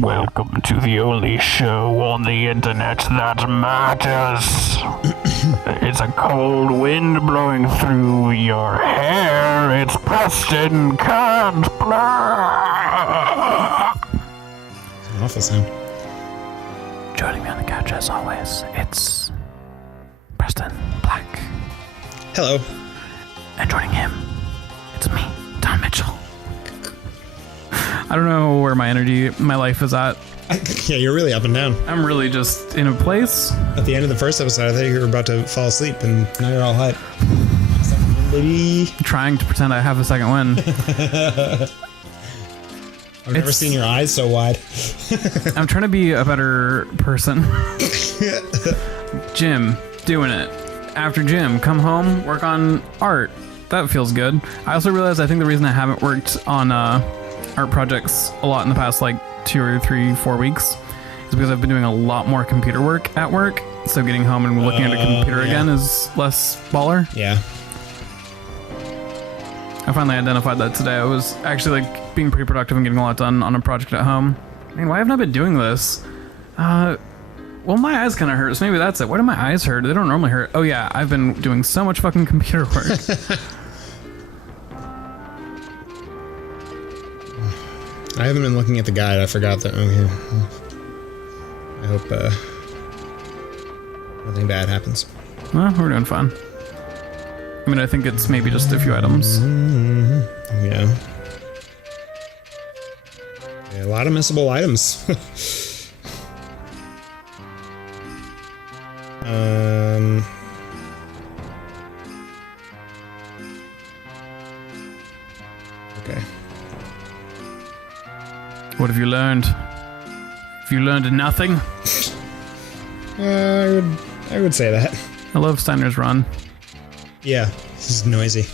Welcome to the only show on the internet that matters. It's a cold wind blowing through your hair. It's Preston can't play. It's an awful sound. Joining me on the couch as always, it's Preston Black. Hello. And joining him, it's me, Tom Mitchell. I don't know where my energy, my life is at. Yeah, you're really up and down. I'm really just in a place. At the end of the first episode, I thought you were about to fall asleep, and now you're all hype. Baby. Trying to pretend I have a second win. I've never seen your eyes so wide. I'm trying to be a better person. Gym, doing it. After gym, come home, work on art. That feels good. I also realized I think the reason I haven't worked on art projects a lot in the past like 2 or 3, 4 weeks is because I've been doing a lot more computer work at work. So getting home and looking at a computer again is less baller. Yeah. I finally identified that today. I was actually like being pretty productive and getting a lot done on a project at home. Man, why haven't I been doing this? Well, my eyes kind of hurt, so maybe that's it. Why do my eyes hurt? They don't normally hurt. Oh yeah, I've been doing so much fucking computer work. I haven't been looking at the guide. I forgot that. Okay. I hope nothing bad happens. Well, we're doing fine. I mean, I think it's maybe just a few items. Yeah. A lot of missable items. Okay. What have you learned? Have you learned nothing? I would say that. I love Steiner's Run. Yeah, this is noisy.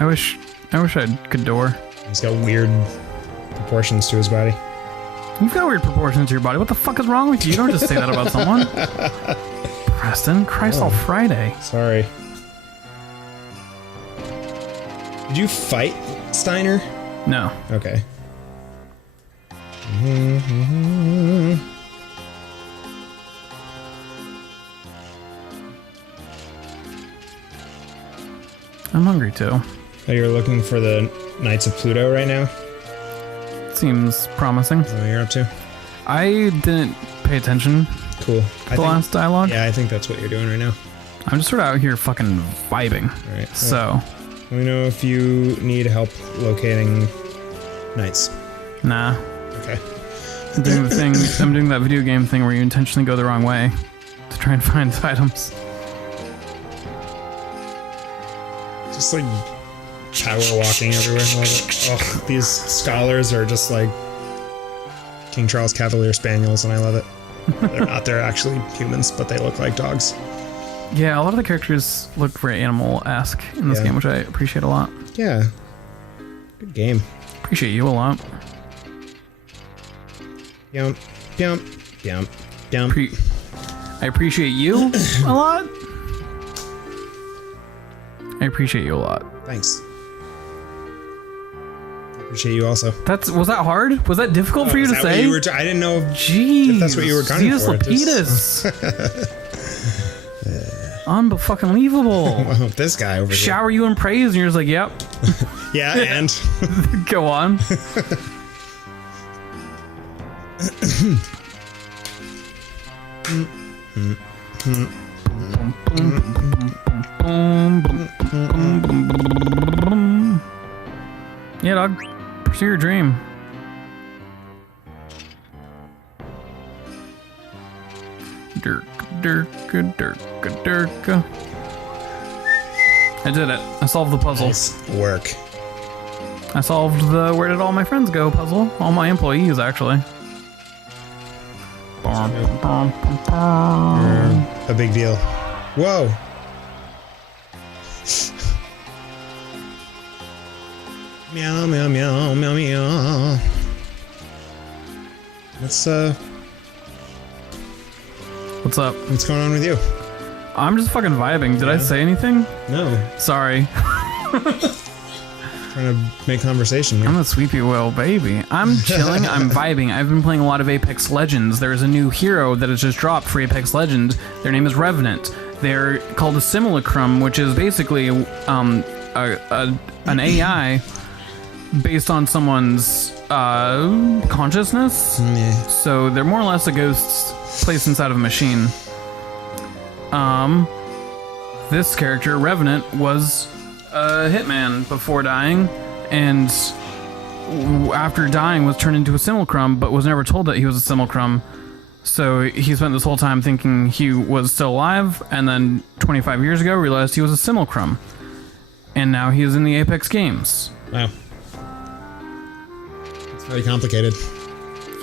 I wish I had Cador. He's got weird proportions to his body. You've got weird proportions to your body. What the fuck is wrong with you? You don't just say that about someone. Preston, Christ all Friday. Sorry. Did you fight Steiner? No. Okay. I'm hungry too. Oh, you're looking for the Knights of Pluto right now? Seems promising. Is that what you're up to? I didn't pay attention Cool. to the last dialogue. Yeah, I think that's what you're doing right now. I'm just sort of out here fucking vibing. All right. So, Let me know if you need help locating knights. nah. Okay. I'm doing the thing. I'm doing that video game thing where you intentionally go the wrong way to try and find items. Just like power walking everywhere. I love it. Oh, these scholars are just like King Charles Cavalier Spaniels, and I love it. They're not. They're actually humans, but they look like dogs. Yeah, a lot of the characters look very animal-esque in this game, which I appreciate a lot. Yeah. Good game. Appreciate you a lot. Yum, yum, yum, yum. I appreciate you a lot. I appreciate you a lot. Thanks. Appreciate you also. Was that hard? Was that difficult for you to say? I didn't know Jeez, if that's what you were gunning Zeus for. Lapidus. Unbelievable. Well, this guy over here. Shower you in praise, and you're just like, yep. Yeah, and Go on. Yeah, dog. Pursue your dream. Dirk. I did it. I solved the puzzle. nice work. I solved the where did all my friends go puzzle. All my employees, actually. A big deal. Whoa. Meow, meow, meow, meow, meow. What's up? What's going on with you? I'm just fucking vibing. Did I say anything? No. Sorry. trying to make conversation here. I'm a sleepy little baby. I'm chilling. I'm vibing. I've been playing a lot of Apex Legends. There is a new hero that has just dropped for Apex Legends. Their name is Revenant. They're called a Simulacrum, which is basically an AI based on someone's consciousness. Yeah. So they're more or less a ghost placed inside of a machine. This character, Revenant, was a hitman before dying, and after dying was turned into a Simulacrum, but was never told that he was a Simulacrum. So he spent this whole time thinking he was still alive, and then 25 years ago realized he was a Simulacrum. And now he is in the Apex games. Wow. It's very complicated.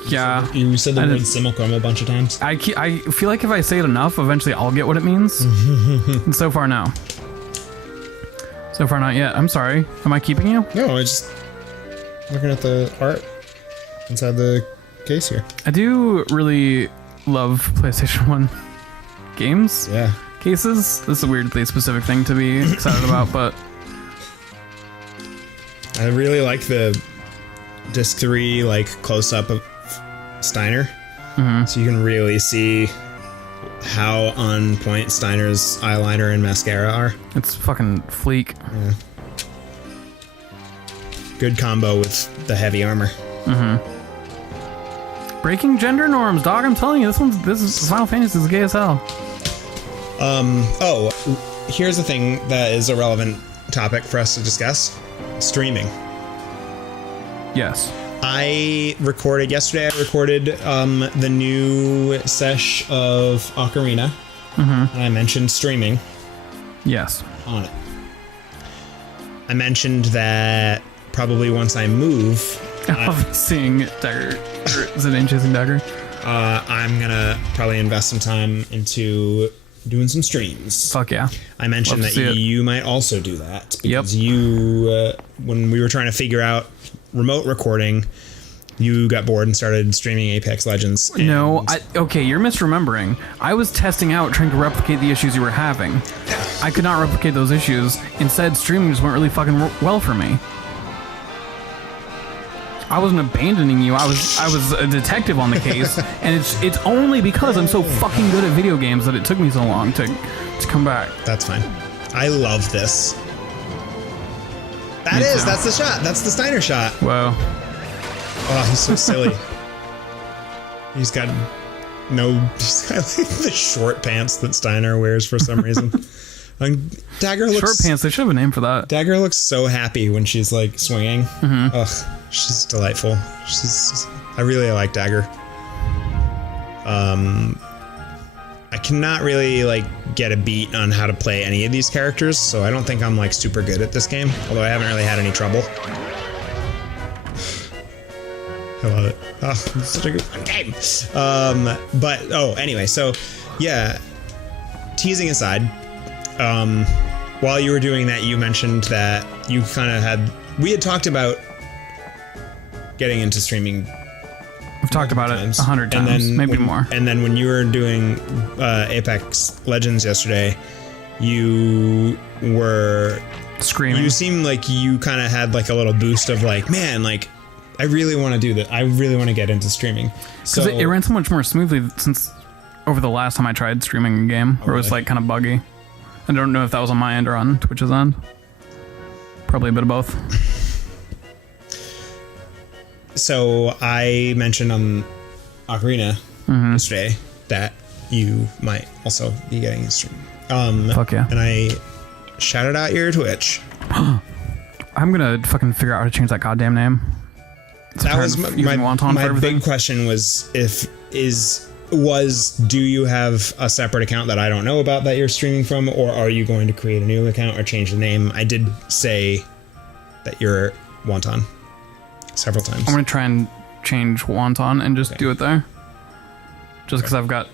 Yeah. You said the word Simulacrum a bunch of times. I feel like if I say it enough, eventually I'll get what it means. And so far, no. So far, not yet. I'm sorry. Am I keeping you? No, I just looking at the art inside the case here. I do really love PlayStation 1 games. Yeah. Cases. This is a weirdly specific thing to be excited about, but I really like the disc 3 like close up of Steiner. So you can really see how on point Steiner's eyeliner and mascara are. it's fucking fleek. Yeah. Good combo with the heavy armor. Breaking gender norms, dog. I'm telling you, this is Final Fantasy is gay as hell. Oh, here's the thing that is a relevant topic for us to discuss. Streaming. Yes. I recorded yesterday. I recorded the new sesh of Ocarina, and I mentioned streaming Yes. on it. I mentioned that probably once I move, I love seeing Dagger. Or is it name chasing Dagger? I'm gonna probably invest some time into doing some streams. Fuck yeah. I mentioned Love to that see it. you might also do that because Yep. you, when we were trying to figure out remote recording, you got bored and started streaming Apex Legends. And No, okay, you're misremembering. I was testing out trying to replicate the issues you were having. I could not replicate those issues. Instead, streaming just went really fucking well for me. I wasn't abandoning you. I was a detective on the case, and it's only because I'm so fucking good at video games that it took me so long to come back. That's fine. I love this. Me too. That's the shot. That's the Steiner shot. Whoa. Oh, he's so silly. He's got he's got like the short pants that Steiner wears for some reason. Dagger looks Short pants, they should have a name for that. Dagger looks so happy when she's like swinging. Ugh, she's delightful. I really like Dagger. I cannot really like get a beat on how to play any of these characters, so I don't think I'm like super good at this game, although I haven't really had any trouble. I love it. Oh, it's such a good fun game. Anyway, so yeah, teasing aside, while you were doing that, you mentioned that you kind of we had talked about getting into streaming. We've talked about it 100 times, maybe more. And then when you were doing Apex Legends yesterday, you were Screaming. You seemed like you kind of had like a little boost of like, man, like I really want to do that. I really want to get into streaming. Because it ran so much more smoothly since over the last time I tried streaming a game, where it was like kind of buggy. I don't know if that was on my end or on Twitch's end. Probably a bit of both. So I mentioned on Ocarina yesterday that you might also be getting a stream. Fuck yeah. And I shouted out your Twitch. I'm gonna fucking figure out how to change that goddamn name. That was my big question was do you have a separate account that I don't know about that you're streaming from, or are you going to create a new account or change the name? I did say that you're Wonton several times. I'm gonna try and change Wonton and just do it there. Just because I've got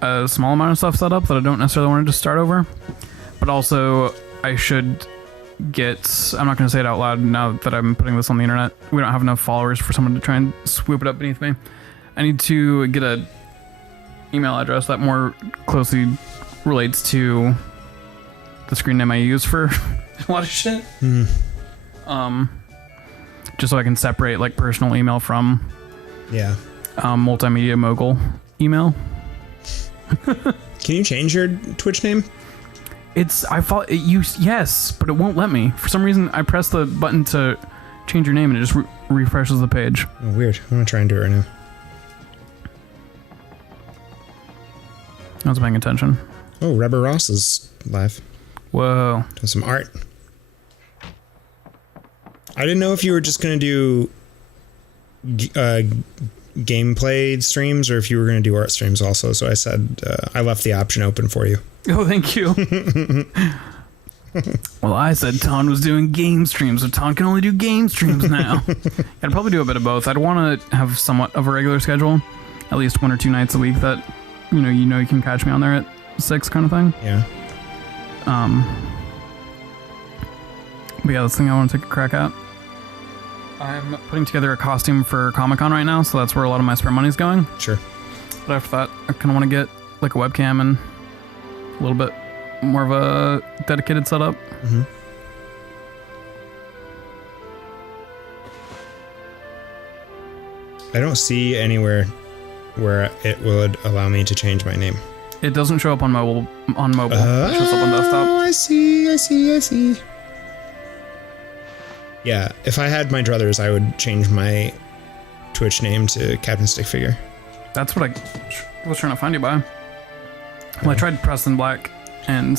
a small amount of stuff set up that I don't necessarily want to just start over. But also, I should get... I'm not going to say it out loud now that I'm putting this on the internet. We don't have enough followers for someone to try and swoop it up beneath me. I need to get a email address that more closely relates to the screen name I use for a lot of shit. Just so I can separate like personal email from Yeah. multimedia mogul email. Can you change your Twitch name? Yes, but it won't let me. For some reason, I press the button to change your name and it just refreshes the page. Oh, weird. I'm gonna try and do it right now. I was paying attention. Oh, Rebel Ross is live. Whoa. Doing some art. I didn't know if you were just gonna do gameplay streams or if you were gonna do art streams also. So I said I left the option open for you. Oh, thank you. Well, I said Taun was doing game streams, so Taun can only do game streams now. I'd probably do a bit of both. I'd want to have somewhat of a regular schedule, at least 1 or 2 nights a week that you can catch me on there at 6 kind of thing. Yeah. But yeah, that's the thing I want to take a crack at. I'm putting together a costume for Comic-Con right now, so that's where a lot of my spare money's going. Sure. But after that, I kind of want to get like a webcam and a little bit more of a dedicated setup. Mm-hmm. I don't see anywhere where it would allow me to change my name. It doesn't show up on mobile. It shows up on desktop. I see. Yeah, if I had my druthers, I would change my Twitch name to Captain Stickfigure. That's what I was trying to find you by. Well, I tried Preston Black and...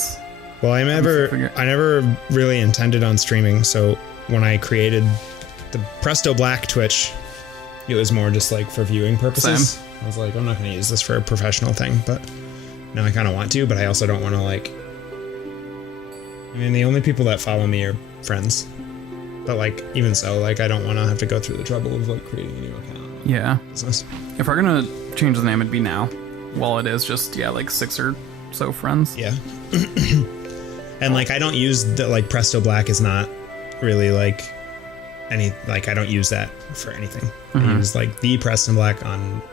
Well, I never really intended on streaming, so when I created the Presto Black Twitch, it was more just like for viewing purposes. Same. I was like, I'm not going to use this for a professional thing, but now I kind of want to, but I also don't want to like... I mean, the only people that follow me are friends. But like, even so, like, I don't want to have to go through the trouble of like creating a new account. Yeah. Business. If we're gonna change the name, it'd be now. While it is just, like 6 or so friends. Yeah. And like, I don't use the, like, Presto Black is not really like any, like, I don't use that for anything. Mm-hmm. I use like the Preston Black on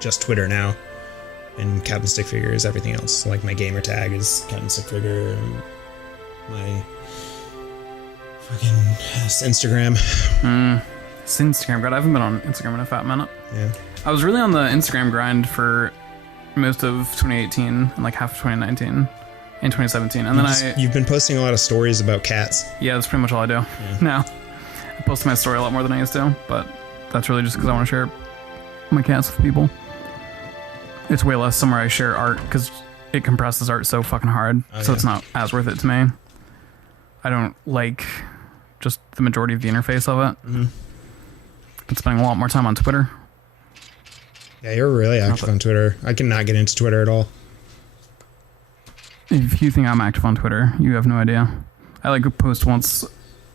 just Twitter now. And Captain Stickfigure is everything else. Like, my gamer tag is Captain Stickfigure. And my fucking Instagram. Instagram. God, I haven't been on Instagram in a fat minute. Yeah. I was really on the Instagram grind for most of 2018 and like half of 2019 and 2017. And You've been posting a lot of stories about cats. Yeah, that's pretty much all I do now. I post my story a lot more than I used to, but that's really just because I want to share my cats with people. It's way less somewhere I share art because it compresses art so fucking hard, so it's not as worth it to me. I don't like just the majority of the interface of it. Mm-hmm. Been spending a lot more time on Twitter. Yeah, you're really active on Twitter. I cannot get into Twitter at all. If you think I'm active on Twitter, you have no idea. I like post once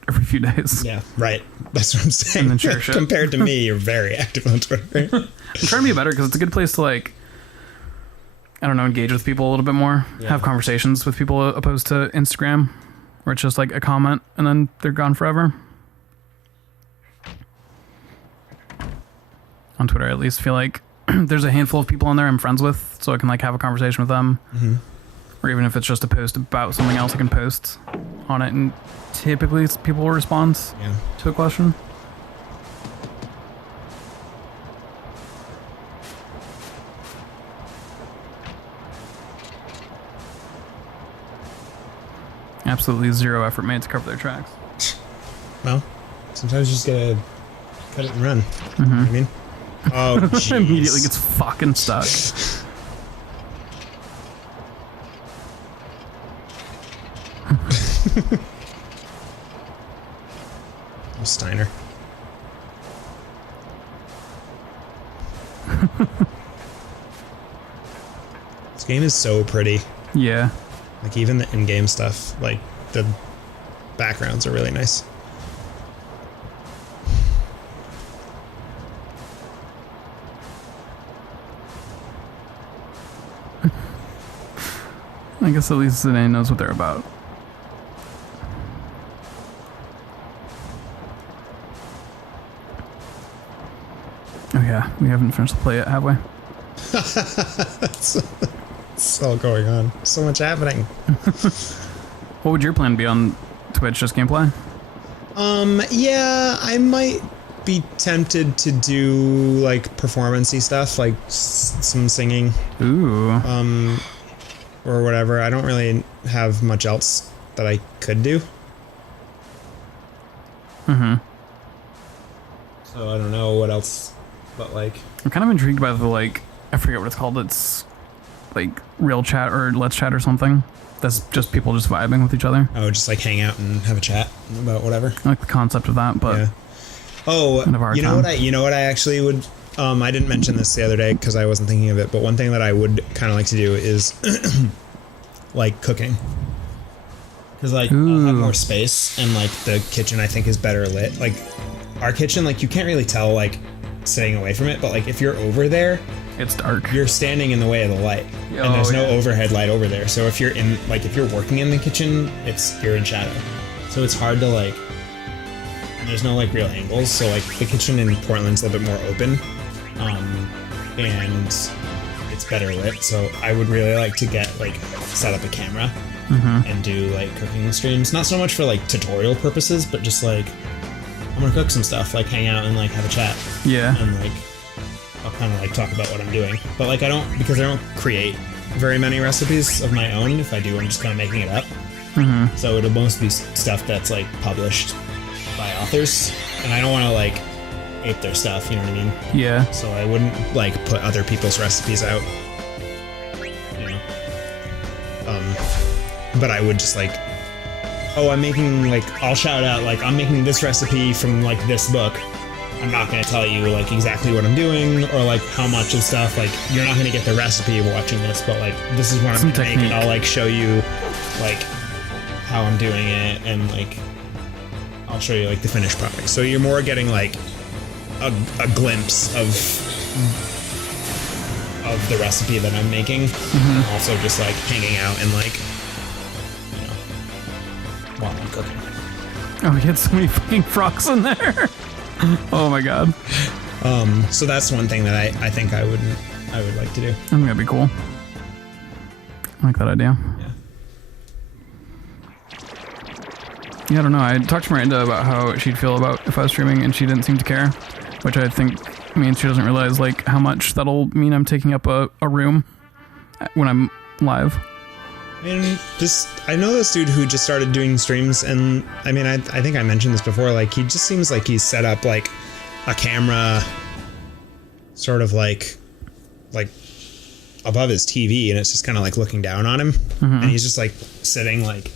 every few days. Yeah, right. That's what I'm saying. And then share shit. Compared to me, you're very active on Twitter. I'm trying to be better because it's a good place to like, I don't know, engage with people a little bit more, have conversations with people opposed to Instagram, where it's just like a comment and then they're gone forever. On Twitter, I at least feel like there's a handful of people on there I'm friends with, so I can like have a conversation with them. Mm-hmm. Or even if it's just a post about something else, I can post on it, and typically people will respond to a question. Absolutely zero effort made to cover their tracks. Well, sometimes you just gotta cut it and run. Mm-hmm. You know what I mean? Oh, jeez. Immediately gets fucking stuck. Oh, Steiner. This game is so pretty. Yeah. Like, even the in-game stuff, like, the backgrounds are really nice. I guess at least Zane knows what they're about. Oh yeah, we haven't finished the play yet, have we? It's all going on. So much happening. What would your plan be on Twitch? Just gameplay? Yeah, I might be tempted to do like performance-y stuff, like some singing. Ooh. Or whatever. I don't really have much else that I could do. Mm-hmm. So I don't know what else, but like... I'm kind of intrigued by the, like, I forget what it's called. It's like real chat or let's chat or something. That's just people just vibing with each other. Oh, just like hang out and have a chat about whatever. I like the concept of that, but... Yeah. Oh, you know what I actually would... I didn't mention this the other day because I wasn't thinking of it, but one thing that I would kind of like to do is like cooking. Because like I'll have more space and like the kitchen I think is better lit. Like our kitchen, like you can't really tell like sitting away from it, but like if you're over there, it's dark. You're standing in the way of the light, and there's no overhead light over there. So if you're if you're working in the kitchen, you're in shadow. So it's hard to like. There's no like real angles. So like the kitchen in Portland's a little bit more open, and it's better lit. So I would really like to set up a camera and do like cooking streams. Not so much for like tutorial purposes, but just like I'm gonna cook some stuff, like hang out and like have a chat. Yeah. And like. I'll kind of like talk about what I'm doing, but like I don't create very many recipes of my own. If I do, I'm just kind of making it up. So it'll mostly be stuff that's like published by authors, and I don't want to like ape their stuff. You know what I mean? Yeah. So I wouldn't like put other people's recipes out. You know. But I would just like, I'm making I'll shout out like I'm making this recipe from like this book. I'm not going to tell you like exactly what I'm doing or like how much of stuff. Like you're not going to get the recipe watching this, but like this is what I'm going to make, and I'll like show you like how I'm doing it, and like I'll show you like the finished product. So you're more getting like a glimpse of the recipe that I'm making, and also just like hanging out and like while I'm cooking. Oh, we had so many fucking frogs in there. Oh my god. So that's one thing that I think I would like to do. I think that'd be cool. I like that idea. Yeah, I don't know. I talked to Miranda about how she'd feel about if I was streaming, and she didn't seem to care, which I think means she doesn't realize like how much that'll mean I'm taking up a room when I'm live. I mean, I know this dude who just started doing streams, and I mean, I think I mentioned this before, like, he just seems like he's set up, like, a camera sort of, like, above his TV, and it's just kind of, like, looking down on him, and he's just, like, sitting, like,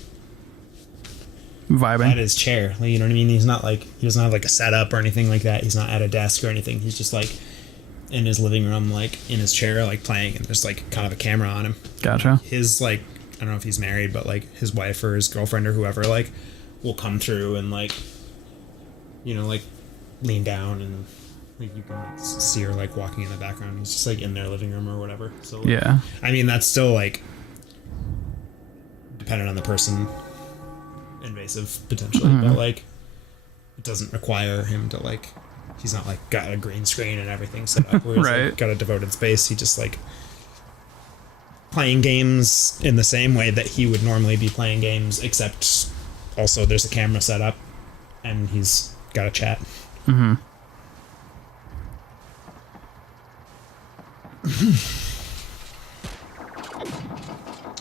vibing at his chair, like, you know what I mean? He's not, like, he doesn't have, like, a setup or anything like that. He's not at a desk or anything. He's just, like, in his living room, like, in his chair, like, playing, and there's, like, kind of a camera on him. Gotcha. His, like, I don't know if he's married, but like his wife or his girlfriend or whoever like will come through and like, you know, like lean down and like you can like, see her like walking in the background. He's just like in their living room or whatever. So like, yeah, I mean that's still like dependent on the person, invasive potentially, but like it doesn't require him to like. He's not like got a green screen and everything set up. Where he's right. Like, got a devoted space. He just like. Playing games in the same way that he would normally be playing games, except also there's a camera set up and he's got a chat.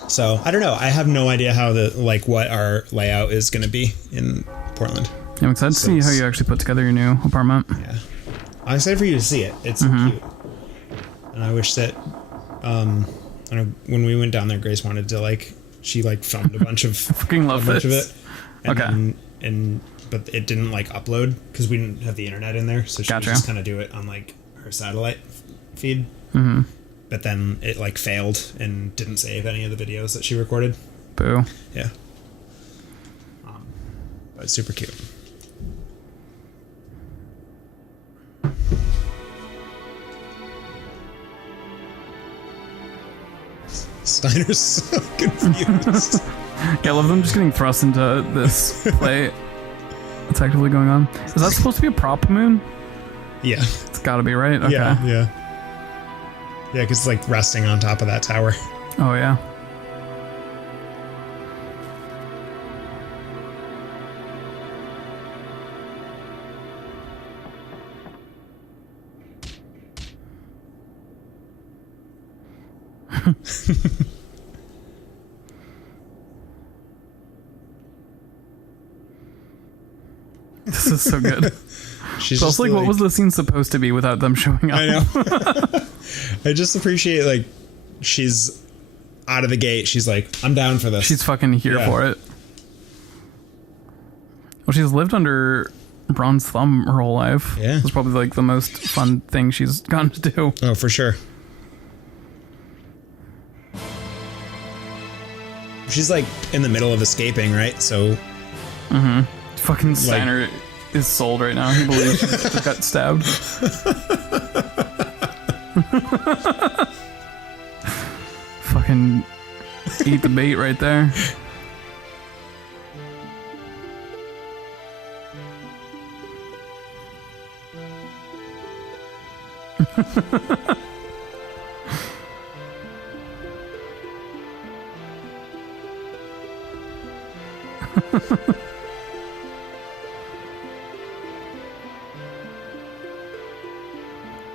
So I don't know. I have no idea how what our layout is going to be in Portland. I'm excited to see how you actually put together your new apartment. Yeah, I'm excited for you to see it. It's cute, and I wish that. I know when we went down there, Grace wanted to she filmed a bunch of fucking love of it. And okay. But it didn't upload because we didn't have the internet in there, so she would just kind of do it on her satellite feed. But then it failed and didn't save any of the videos that she recorded. Boo. Yeah. But it's super cute. Steiner's so confused. Yeah, I love them just getting thrust into this play that's actively going on. Is that supposed to be a prop moon? Yeah. It's gotta be, right? Okay. Yeah. Yeah, because it's resting on top of that tower. Oh, yeah. This is so good. She's So just it's like, what was the scene supposed to be without them showing up? I know. I just appreciate, like, she's out of the gate. She's like, I'm down for this. She's fucking here for it. Well, she's lived under Bronze Thumb her whole life. Yeah. It's probably like the most fun thing she's gotten to do. Oh, for sure. She's like in the middle of escaping, right? So. Fucking Steiner is sold right now. He believes she just got stabbed. Fucking eat the bait right there.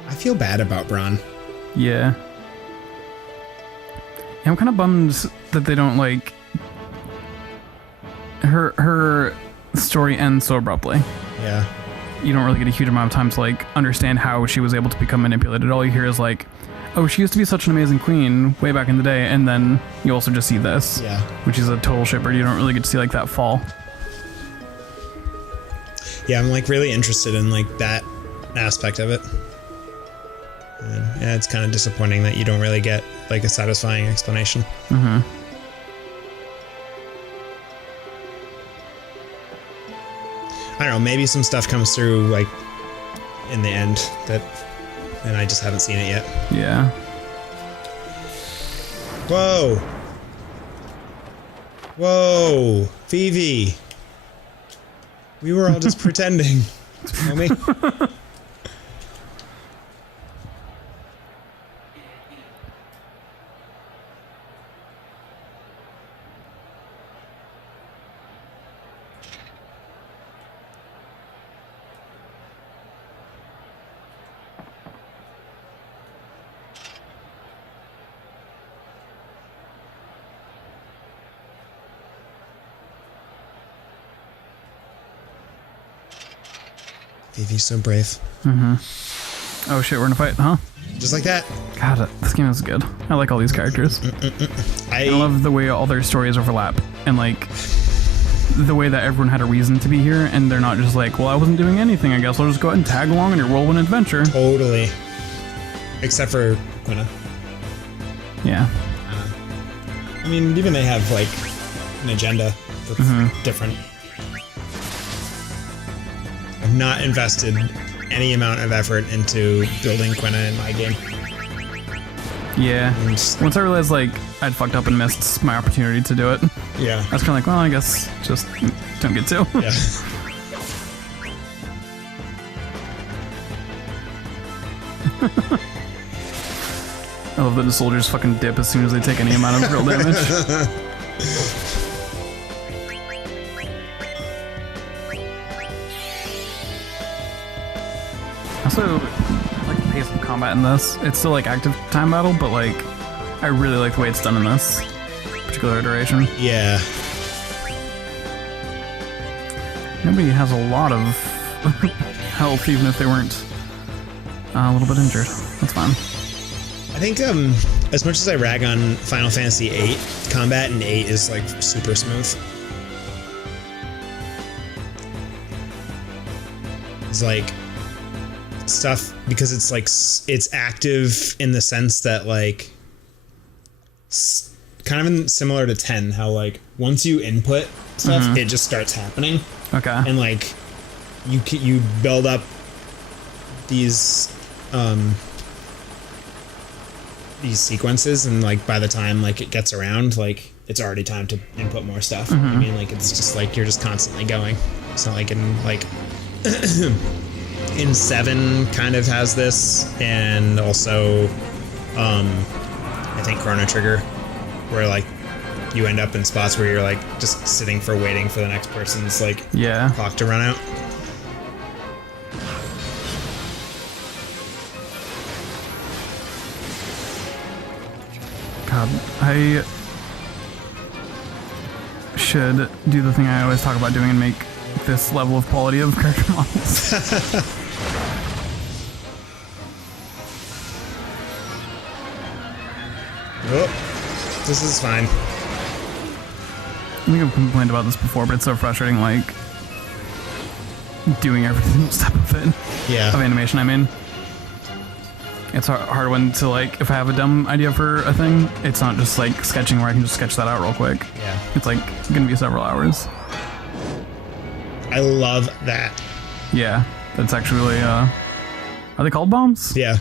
I feel bad about Bron. Yeah. I'm kind of bummed that they don't, like... Her story ends so abruptly. Yeah. You don't really get a huge amount of time to, like, understand how she was able to become manipulated. All you hear is, like, oh, she used to be such an amazing queen way back in the day, and then you also just see this. Yeah. Which is a total shipper. You don't really get to see, like, that fall. Yeah, I'm, like, really interested in, like, that aspect of it. And, yeah, it's kind of disappointing that you don't really get, like, a satisfying explanation. Mm-hmm. I don't know, maybe some stuff comes through, like, in the end, that, and I just haven't seen it yet. Yeah. Whoa! Whoa! Phoebe! We were all just pretending. Homie. Phoebe's so brave. Mm-hmm. Oh shit, we're in a fight, huh? Just like that. God, this game is good. I like all these characters. I love the way all their stories overlap. And like, the way that everyone had a reason to be here, and they're not just like, well, I wasn't doing anything, I guess I'll just go ahead and tag along on your whirlwind adventure. Totally. Except for Quina. Yeah. I mean, even they have, like, an agenda that's different. I've not invested any amount of effort into building Quina in my game. Yeah. Once I realized, like, I'd fucked up and missed my opportunity to do it, Yeah. I was kind of like, well, I guess just don't get to. Yeah. I love that the soldiers fucking dip as soon as they take any amount of real damage. Also, I like the pace of combat in this. It's still like active time battle, but like, I really like the way it's done in this particular iteration. Yeah. Nobody has a lot of health, even if they weren't a little bit injured. That's fine. I think, as much as I rag on Final Fantasy VIII, combat in 8 is, like, super smooth. It's like, stuff, because it's, like, it's active in the sense that, like, kind of similar to 10, how, like, once you input stuff, it just starts happening. Okay. And, like, you build up these sequences, and like by the time like it gets around, like it's already time to input more stuff. I mean, like it's just like you're just constantly going. It's not like in like in 7 kind of has this, and also I think Chrono Trigger, where like you end up in spots where you're like just sitting for waiting for the next person's like clock to run out. God, I should do the thing I always talk about doing and make this level of quality of character models. Oh, this is fine. I think I've complained about this before, but it's so frustrating, like, doing every single step of it. Yeah. Of animation, I mean. It's hard when to, like, if I have a dumb idea for a thing, it's not just, like, sketching where I can just sketch that out real quick. Yeah. It's, like, gonna be several hours. I love that. Yeah. That's actually really, are they called bombs? Yeah.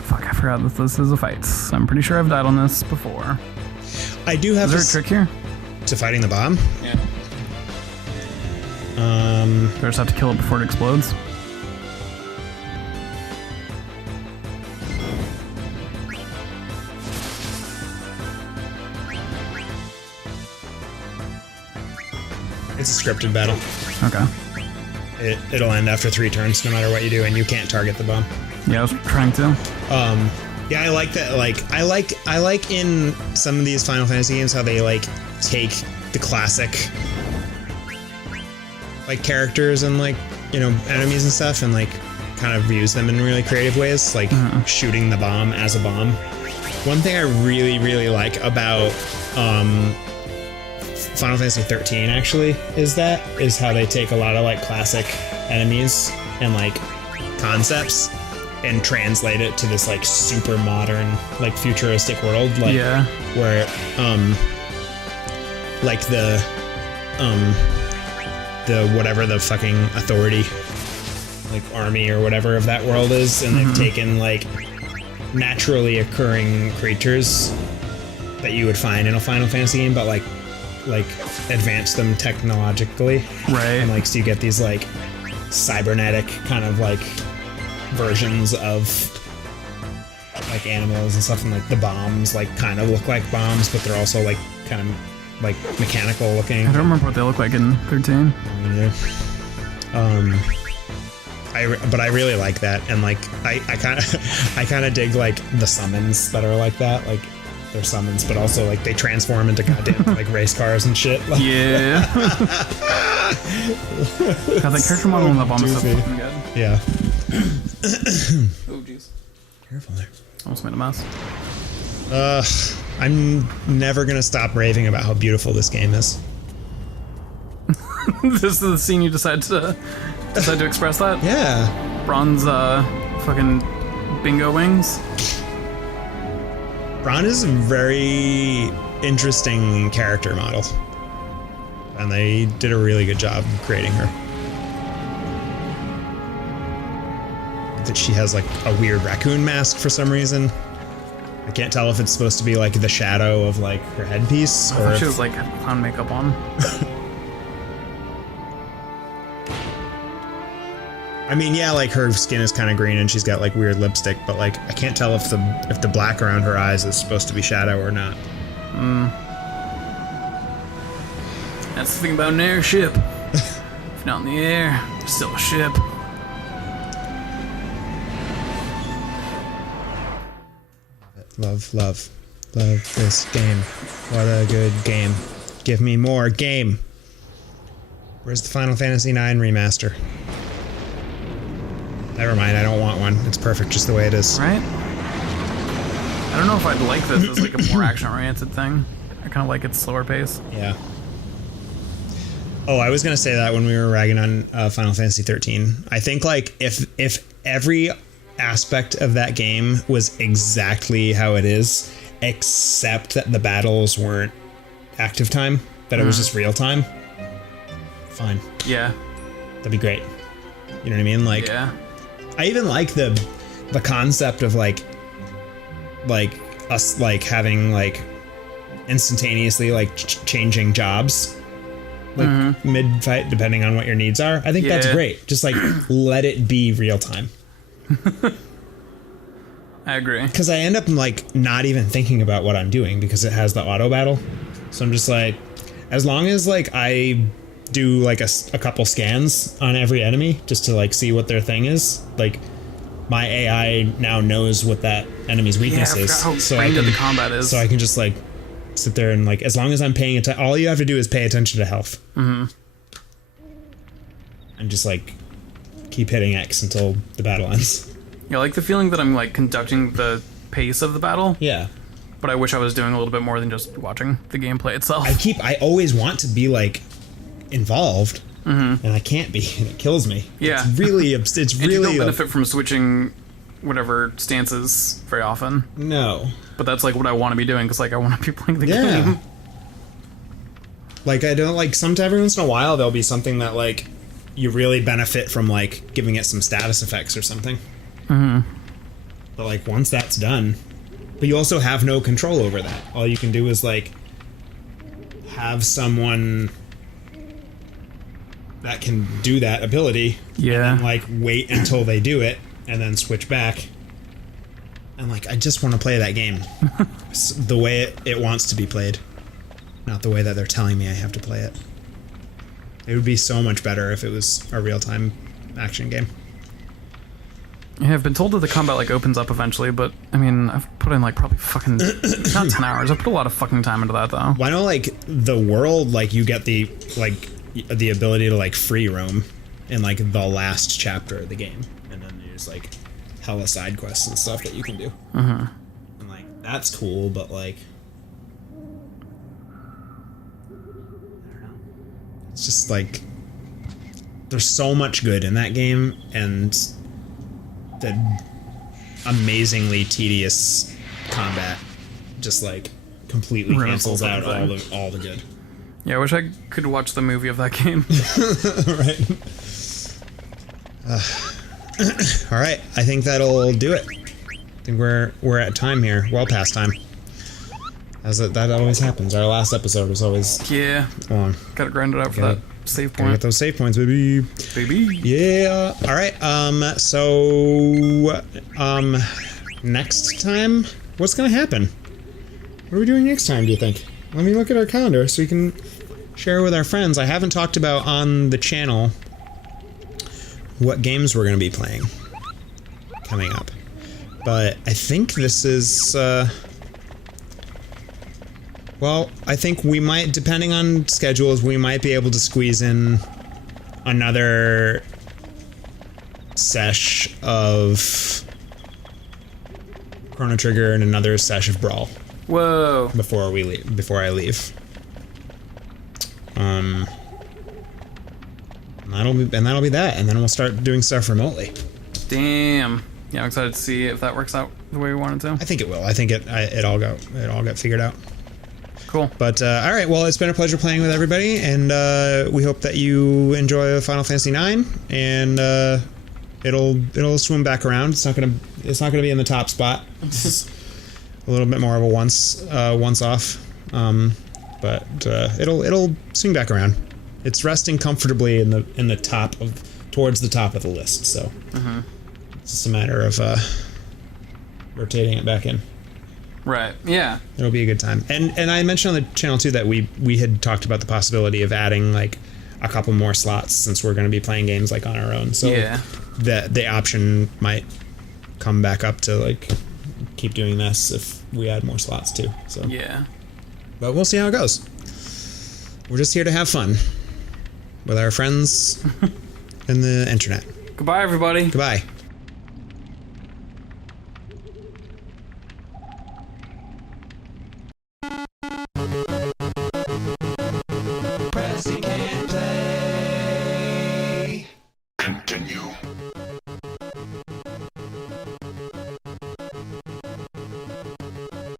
Fuck, I forgot that this is a fight. I'm pretty sure I've died on this before. I do have Is there a trick here? to fighting the bomb. Yeah. Do I just have to kill it before it explodes? It's a scripted battle. Okay. It'll end after 3 turns, no matter what you do, and you can't target the bomb. Yeah, I was trying to. Yeah, I like that. Like, I like in some of these Final Fantasy games how they like take the classic like characters and like, you know, enemies and stuff, and like kind of use them in really creative ways, like shooting the bomb as a bomb. One thing I really like about Final Fantasy XIII actually is how they take a lot of like classic enemies and like concepts and translate it to this like super modern, like futuristic world, like where like the whatever the fucking authority, like army or whatever of that world is, and they've taken like naturally occurring creatures that you would find in a Final Fantasy game, but like advance them technologically, right? And like so you get these like cybernetic kind of like versions of like animals and stuff, and like the bombs like kind of look like bombs, but they're also like kind of like mechanical looking. I don't remember what they look like in 13. Yeah. But I really like that, and like I kind of dig like the summons that are like that, like they're summons, but also like they transform into goddamn like race cars and shit. Like, yeah. God, the character model in the bomb is so fucking good. Yeah. Oh jeez. Careful there. Almost made a mess. I'm never gonna stop raving about how beautiful this game is. This is the scene you decide to express that? Yeah. Bronze fucking bingo wings. Bron is a very interesting character model, and they did a really good job creating her. That she has like a weird raccoon mask for some reason. I can't tell if it's supposed to be like the shadow of like her headpiece, I or thought she was like had clown makeup on. I mean, yeah, like her skin is kind of green and she's got like weird lipstick, but like I can't tell if the black around her eyes is supposed to be shadow or not. That's the thing about an airship. If not in the air, it's still a ship. Love this game. What a good game. Give me more game. Where's the Final Fantasy IX remaster? Never mind, I don't want one. It's perfect just the way it is. Right? I don't know if I'd like this as like a more action-oriented thing. I kind of like its slower pace. Yeah. Oh, I was gonna say that when we were ragging on Final Fantasy XIII. I think like if every aspect of that game was exactly how it is, except that the battles weren't active time, that it was just real time, fine. Yeah. That'd be great. You know what I mean? Like, yeah. I even like the concept of like us like having like instantaneously like changing jobs like mid-fight depending on what your needs are. I think that's great. Just like let it be real time. I agree. Because I end up like not even thinking about what I'm doing because it has the auto battle. So I'm just like, as long as like I do like a couple scans on every enemy just to like see what their thing is, like my AI now knows what that enemy's weakness is. How brain dead the combat is. So I can just like sit there and like, as long as I'm paying attention, all you have to do is pay attention to health. Mm-hmm. And just like keep hitting X until the battle ends. Yeah, I like the feeling that I'm like conducting the pace of the battle. Yeah. But I wish I was doing a little bit more than just watching the gameplay itself. I always want to be like involved, and I can't be, and it kills me. Yeah. It's really, it's and really. you don't benefit from switching whatever stances very often. No. But that's like what I want to be doing, because like I want to be playing the Yeah. game. Like I don't like, every once in a while there'll be something that like you really benefit from, like giving it some status effects or something. Mm-hmm. But like once that's done, but you also have no control over that. All you can do is like have someone that can do that ability. Yeah. And like wait until they do it and then switch back. And like I just want to play that game the way it wants to be played, not the way that they're telling me I have to play it. It would be so much better if it was a real-time action game. Yeah, I've been told that the combat like opens up eventually, but I mean, I've put in like probably fucking not 10 hours. I put a lot of fucking time into that though. Why don't like the world, like you get the ability to like free roam in like the last chapter of the game, and then there's like hella side quests and stuff that you can do. Mm-hmm. And like that's cool, but like it's just like there's so much good in that game, and the amazingly tedious combat just like completely cancels out all the good. Yeah, I wish I could watch the movie of that game. Right. All right, I think that'll do it. I think we're at time here, well past time. That always happens. Our last episode was always long. Gotta grind it out for that save Gotta point. get those save points, baby. Baby. Yeah. All right. So next time, what's gonna happen? What are we doing next time? Do you think? Let me look at our calendar so we can share with our friends. I haven't talked about on the channel what games we're gonna be playing coming up, but I think this is. Well, I think we might, depending on schedules, we might be able to squeeze in another sesh of Chrono Trigger and another sesh of Brawl. Whoa. Before I leave. And that'll be that, and then we'll start doing stuff remotely. Damn. Yeah, I'm excited to see if that works out the way we want it to. I think it will. I think it all got figured out. Cool. But all right, well, it's been a pleasure playing with everybody, and we hope that you enjoy Final Fantasy IX, and it'll swim back around. It's not gonna be in the top spot. It's a little bit more of a once off, but it'll swing back around. It's resting comfortably in the top towards the top of the list. So it's just a matter of rotating it back in. Right. Yeah. It'll be a good time. And I mentioned on the channel too that we had talked about the possibility of adding like a couple more slots since we're going to be playing games like on our own. So the option might come back up to like keep doing this if we add more slots too. So yeah. But we'll see how it goes. We're just here to have fun with our friends and the internet. Goodbye, everybody. Goodbye.